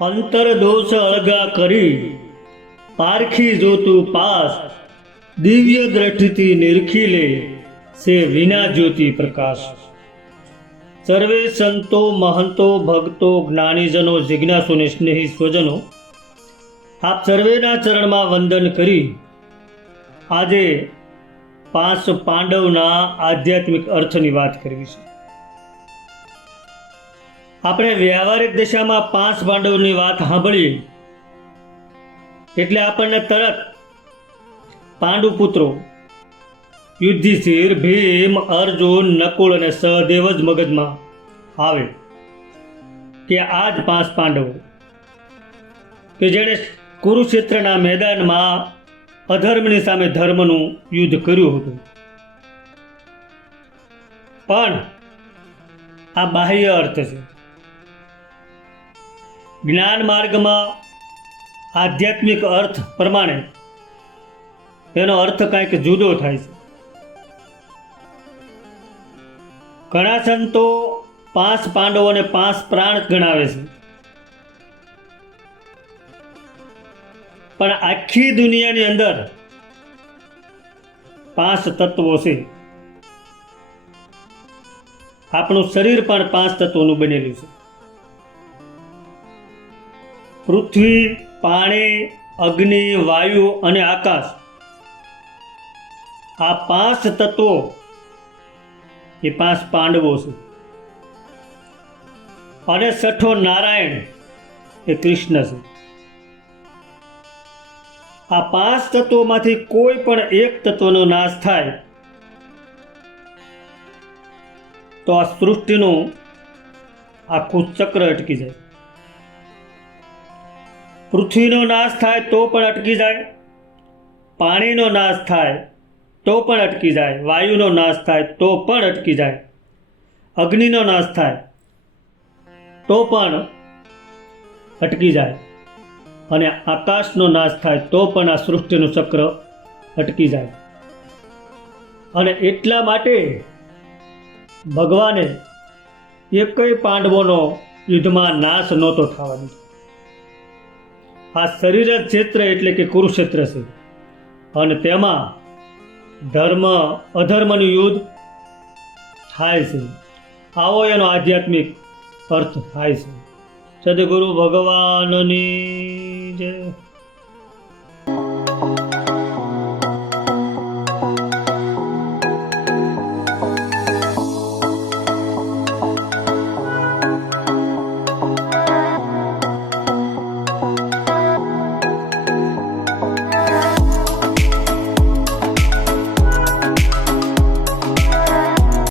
અંતર દોષ અળગા કરી. પારખી જોતું પાસ, દિવ્ય દ્રષ્ટિથી નિરખી લે, સે વિના જ્યોતિ પ્રકાશ. સર્વે સંતો, મહંતો, ભક્તો, જ્ઞાનીજનો, જિજ્ઞાસુને, સ્નેહી સ્વજનો, આપ સર્વેના ચરણમાં વંદન કરી. આજે પાંચ પાંડવના આધ્યાત્મિક અર્થની વાત કરવી છે. આપણે વ્યવહારિક દિશામાં પાંચ પાંડવની વાત સાંભળીએ. એટલે આપણને તરત પાંડુ પુત્રો યુધિષ્ઠિર ભીમ, અર્જુન, નકુળ અને સહદેવ જ મગજમાં આવે કે આ જ પાંચ પાંડવો. કે જેણે કુરુક્ષેત્રના મેદાનમાં અધર્મની સામે ધર્મનું યુદ્ધ કર્યું હતું. પણ આ બાહ્ય અર્થ છે. જ્ઞાન માર્ગમાં આધ્યાત્મિક અર્થ પ્રમાણે તેનો અર્થ કાંઈક જુદો થાય છે. ઘણા સંતો પાંચ પાંડવોને પાંચ પ્રાણ ગણાવે છે. પણ આખી દુનિયાની અંદર પાંચ તત્વો છે. આપણું શરીર પણ પાંચ તત્વોનું બનેલું છે. પૃથ્વી, પાણી, અગ્નિ, વાયુ અને આકાશ. આ પાંચ તત્વો એ પાંચ પાંડવો છે. અને છઠ્ઠો નારાયણ એ કૃષ્ણ છે. આ પાંચ તત્વોમાંથી કોઈ પણ એક તત્વનો નાશ થાય, તો આ સૃષ્ટિનું આખું ચક્ર અટકી જાય. પૃથ્વીનો નાશ થાય તો પણ અટકી જાય, પાણીનો નાશ થાય તો પણ અટકી જાય, વાયુનો નાશ થાય તો પણ અટકી જાય, અગ્નિનો નાશ થાય તો પણ અટકી જાય અને આકાશનો નાશ થાય તો પણ આ સૃષ્ટિનું ચક્ર અટકી જાય. અને એટલા માટે ભગવાને એકય પાંડવોનો યુદ્ધમાં નાશ નહોતો થવાનો. આ શરીર ક્ષેત્ર એટલે કે કુરુક્ષેત્ર છે. અને તેમાં ધર્મ, અધર્મનું યુદ્ધ થાય છે. આવો એનો આધ્યાત્મિક અર્થ થાય છે. સદગુરુ ભગવાનની જય.